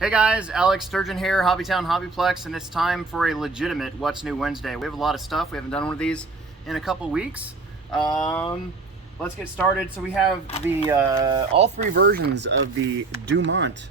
Hey guys, Alex Sturgeon here, HobbyTown HobbyPlex, and it's time for a legitimate What's New Wednesday. We have a lot of stuff. We haven't done one of these in a couple weeks. Let's get started. So we have the all three versions of the Dumont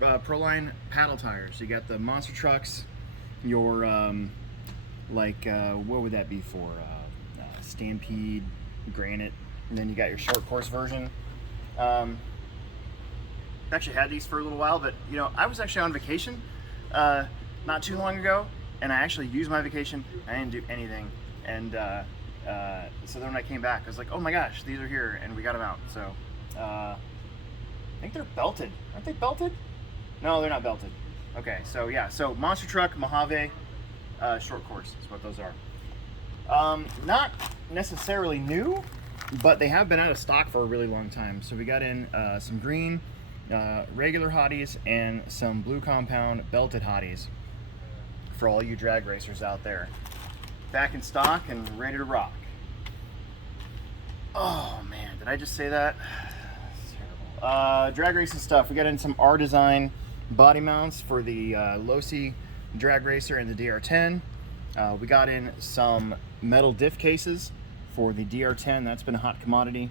Proline paddle tires. So you got the monster trucks, your what would that be for? Stampede, Granite, and then you got your short course version. Actually had these for a little while, but you know, I was actually on vacation not too long ago, and I actually used my vacation. I didn't do anything, and so then when I came back, I was like, oh my gosh, these are here, and we got them out. So I think they're belted. Aren't they belted? No, they're not belted. Okay, so yeah, so monster truck, Mojave, short course is what those are. Not necessarily new, but they have been out of stock for a really long time. So we got in some green, regular hotties, and some blue compound belted hotties for all you drag racers out there. Back in stock and ready to rock. Oh man, did I just say that? That's terrible. Drag racing stuff. We got in some R Design body mounts for the Losi drag racer and the DR10. We got in some metal diff cases for the DR10. That's been a hot commodity,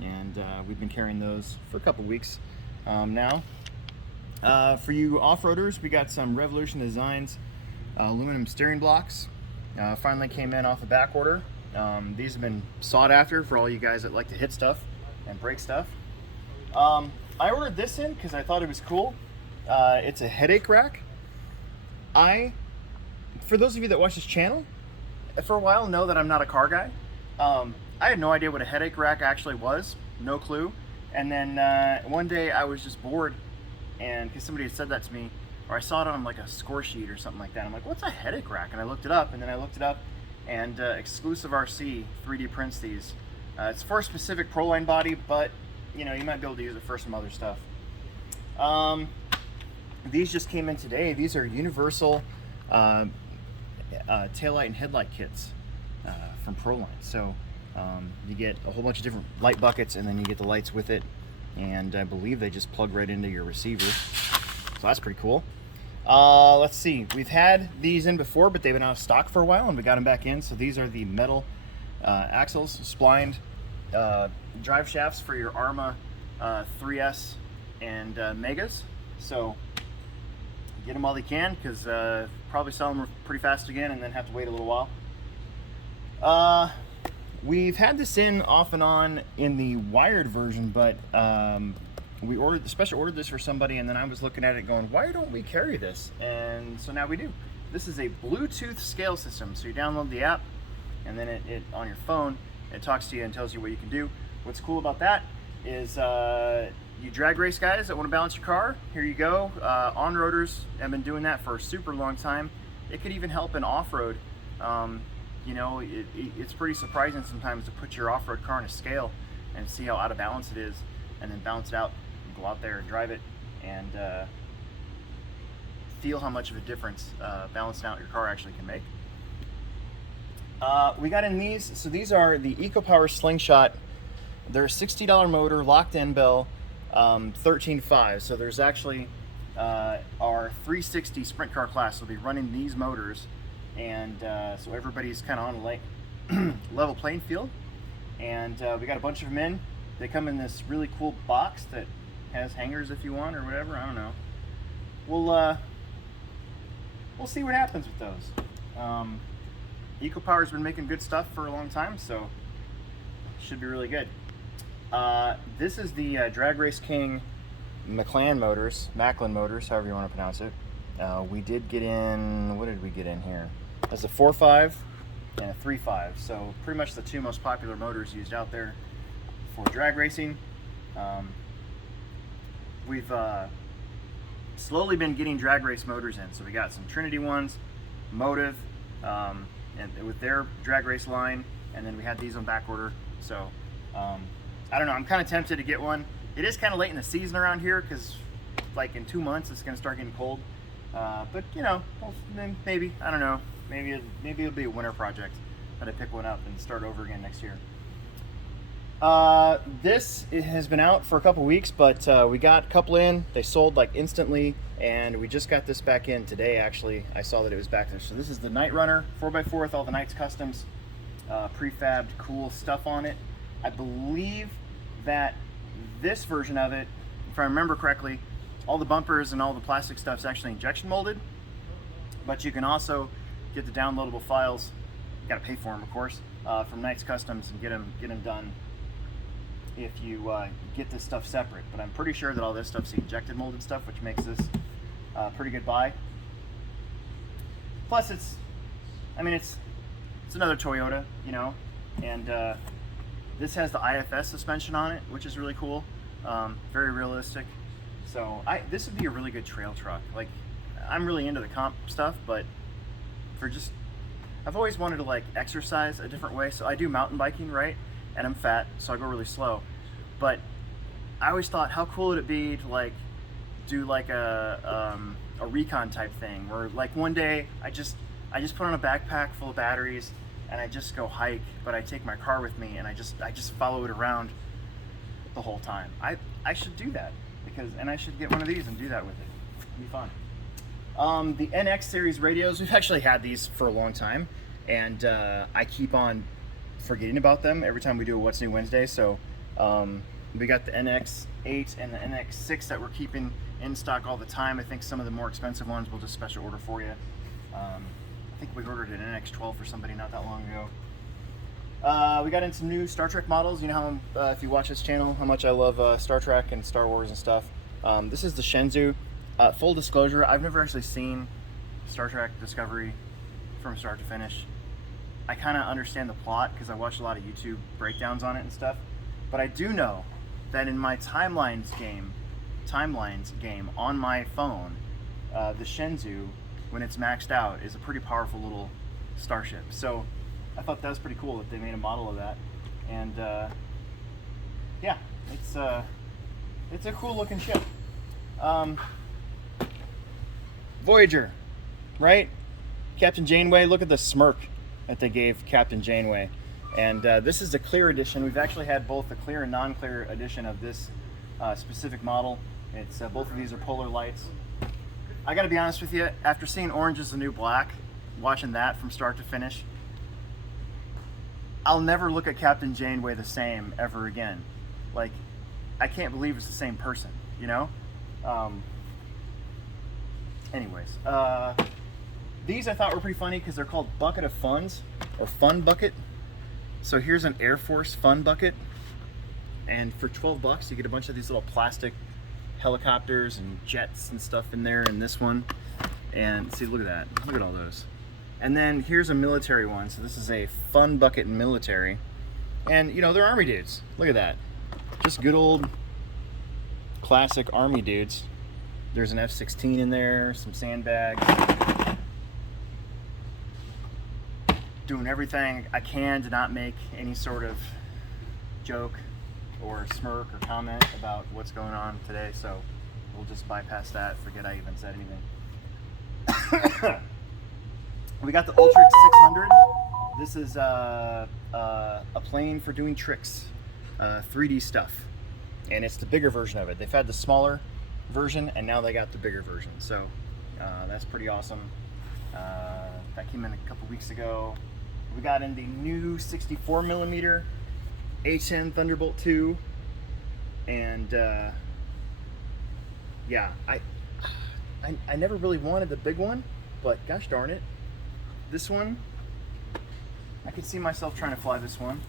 and we've been carrying those for a couple weeks now. For you off-roaders, we got some Revolution Designs aluminum steering blocks. Finally came in off the back order. These have been sought after for all you guys that like to hit stuff and break stuff. I ordered this in because I thought it was cool. It's a headache rack. For those of you that watch this channel for a while, know that I'm not a car guy. I had no idea what a headache rack actually was, no clue. And then one day I was just bored, and because somebody had said that to me, or I saw it on like a score sheet or something like that. I'm like, what's a headache rack? And I looked it up, and Exclusive RC 3D prints these. It's for a specific Proline body, but you know, you might be able to use it for some other stuff. These just came in today. These are universal taillight and headlight kits from Proline. So you get a whole bunch of different light buckets, and then you get the lights with it, and I believe they just plug right into your receiver, so that's pretty cool. Let's see, we've had these in before, but they've been out of stock for a while, and we got them back in. So these are the metal axles, splined drive shafts for your Arma 3S and Megas. So get them while they can, because probably sell them pretty fast again and then have to wait a little while. We've had this in off and on in the wired version, but we special ordered this for somebody, and then I was looking at it going, why don't we carry this? And so now we do. This is a Bluetooth scale system. So you download the app, and then it on your phone, it talks to you and tells you what you can do. What's cool about that is you drag race guys that want to balance your car, here you go. On-roaders have been doing that for a super long time. It could even help in off-road. You know, it's pretty surprising sometimes to put your off-road car on a scale and see how out of balance it is, and then balance it out and go out there and drive it and feel how much of a difference balancing out your car actually can make. We got in these. So these are the EcoPower Slingshot. They're a $60 motor, locked-in bell, 13.5. So there's actually our 360 sprint car class will be running these motors. And so everybody's kind of on a level playing field, and we got a bunch of them in. They come in this really cool box that has hangers if you want, or whatever. I don't know. We'll see what happens with those. EcoPower's been making good stuff for a long time, so should be really good. This is the Drag Race King Macklin motors, however you want to pronounce it. We did get in, what did we get in here? That's a 4.5 and a 3.5. So pretty much the two most popular motors used out there for drag racing. We've slowly been getting drag race motors in. So we got some Trinity ones, Motive, and with their drag race line, and then we had these on back order. So I don't know, I'm kind of tempted to get one. It is kind of late in the season around here, because like in 2 months it's going to start getting cold. But you know, well, maybe, I don't know, maybe it'll be a winter project that I pick one up and start over again next year. This it has been out for a couple weeks, but we got a couple in. They sold like instantly, and we just got this back in today. Actually, I saw that it was back there. So this is the Knightrunner 4x4 with all the Knights customs, prefabbed, cool stuff on it. I believe that this version of it, if I remember correctly, all the bumpers and all the plastic stuff is actually injection molded, but you can also get the downloadable files. You got to pay for them, of course, from Knights Customs and get them done if you get this stuff separate. But I'm pretty sure that all this stuff's the injected molded stuff, which makes this a pretty good buy. Plus, it's another Toyota, you know, and this has the IFS suspension on it, which is really cool, very realistic. So this would be a really good trail truck. Like, I'm really into the comp stuff, but I've always wanted to like exercise a different way. So I do mountain biking, right? And I'm fat, so I go really slow. But I always thought, how cool would it be to like do like a recon type thing, where like one day I just put on a backpack full of batteries and I just go hike, but I take my car with me and I just follow it around the whole time. I should do that, and I should get one of these and do that with it. It'd be fun. The NX series radios, we've actually had these for a long time, and I keep on forgetting about them every time we do a What's New Wednesday. So we got the NX8 and the NX6 that we're keeping in stock all the time. I think some of the more expensive ones we'll just special order for you. I think we ordered an NX12 for somebody not that long ago. We got in some new Star Trek models. You know how, if you watch this channel, how much I love Star Trek and Star Wars and stuff. This is the Shenzhou. Full disclosure, I've never actually seen Star Trek Discovery from start to finish. I kind of understand the plot because I watched a lot of YouTube breakdowns on it and stuff. But I do know that in my timelines game on my phone, the Shenzhou, when it's maxed out, is a pretty powerful little starship. So I thought that was pretty cool that they made a model of that. And yeah, it's a cool looking ship. Voyager, right? Captain Janeway, look at the smirk that they gave Captain Janeway. And this is the clear edition. We've actually had both the clear and non-clear edition of this specific model. It's both of these are polar lights. I gotta be honest with you, after seeing Orange is the New Black, watching that from start to finish, I'll never look at Captain Janeway the same ever again. Like, I can't believe it's the same person, you know? Anyways, these I thought were pretty funny because they're called Bucket of Funds, or Fun Bucket. So here's an Air Force Fun Bucket, and for 12 bucks you get a bunch of these little plastic helicopters and jets and stuff in there in this one. And see, look at that, look at all those. And then here's a military one. So this is a Fun Bucket military, and you know, they're Army dudes. Look at that, just good old classic Army dudes. There's an F-16 in there, some sandbags. Doing everything I can to not make any sort of joke or smirk or comment about what's going on today, so we'll just bypass that, forget I even said anything. We got the Ultrix 600. This is a plane for doing tricks, 3D stuff, and it's the bigger version of it. They've had the smaller version and now they got the bigger version, so that's pretty awesome. That came in a couple weeks ago. We got in the new 64mm A10 Thunderbolt 2, and yeah, I never really wanted the big one, but gosh darn it, this one, I could see myself trying to fly this one.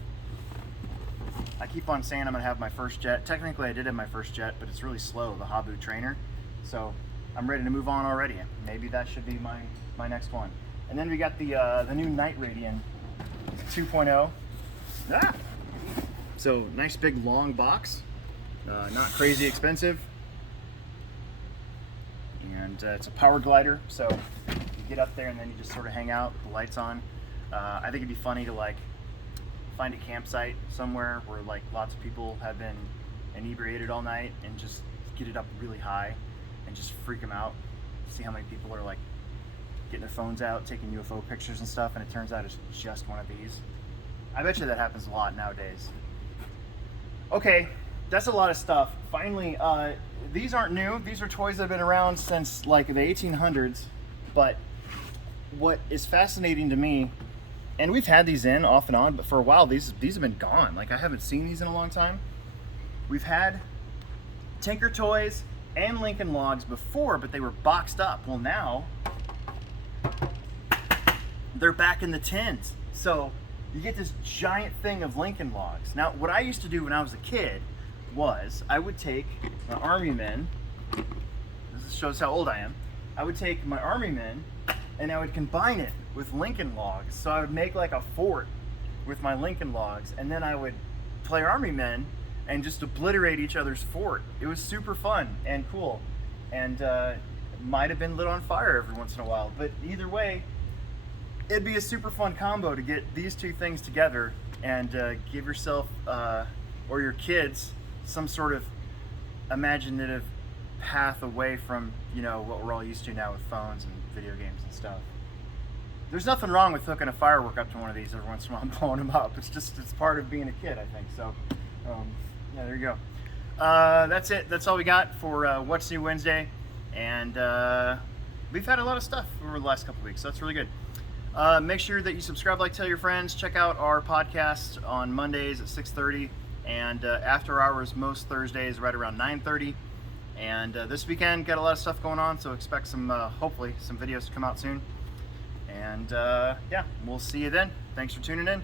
I keep on saying I'm gonna have my first jet. Technically I did have my first jet, but it's really slow, the Habu Trainer. So I'm ready to move on already. Maybe that should be my next one. And then we got the new Night Radian 2.0. Ah! So nice big long box, not crazy expensive. And it's a power glider, so you get up there and then you just sort of hang out with the lights on. I think it'd be funny to like find a campsite somewhere where like lots of people have been inebriated all night and just get it up really high and just freak them out. See how many people are like getting their phones out, taking UFO pictures and stuff, and it turns out it's just one of these. I bet you that happens a lot nowadays. Okay, that's a lot of stuff. Finally, these aren't new. These are toys that have been around since like the 1800s. But what is fascinating to me, and we've had these in off and on, but for a while these have been gone. Like I haven't seen these in a long time. We've had Tinker Toys and Lincoln Logs before, but they were boxed up. Well, now they're back in the tins. So you get this giant thing of Lincoln Logs. Now, what I used to do when I was a kid was I would take my Army men. This shows how old I am. I would take my Army men and I would combine it with Lincoln Logs. So I would make like a fort with my Lincoln Logs, and then I would play Army men and just obliterate each other's fort. It was super fun and cool, and might have been lit on fire every once in a while, but either way, it'd be a super fun combo to get these two things together and give yourself or your kids some sort of imaginative path away from, you know, what we're all used to now with phones and video games and stuff. There's nothing wrong with hooking a firework up to one of these every once in a while and blowing them up. It's part of being a kid, I think. So yeah, there you go. That's it. That's all we got for What's New Wednesday, and we've had a lot of stuff over the last couple of weeks, so that's really good. Make sure that you subscribe, like, tell your friends. Check out our podcast on Mondays at 6:30, and after hours most Thursdays right around 9:30. And this weekend got a lot of stuff going on, so expect some hopefully some videos to come out soon. And yeah, we'll see you then. Thanks for tuning in.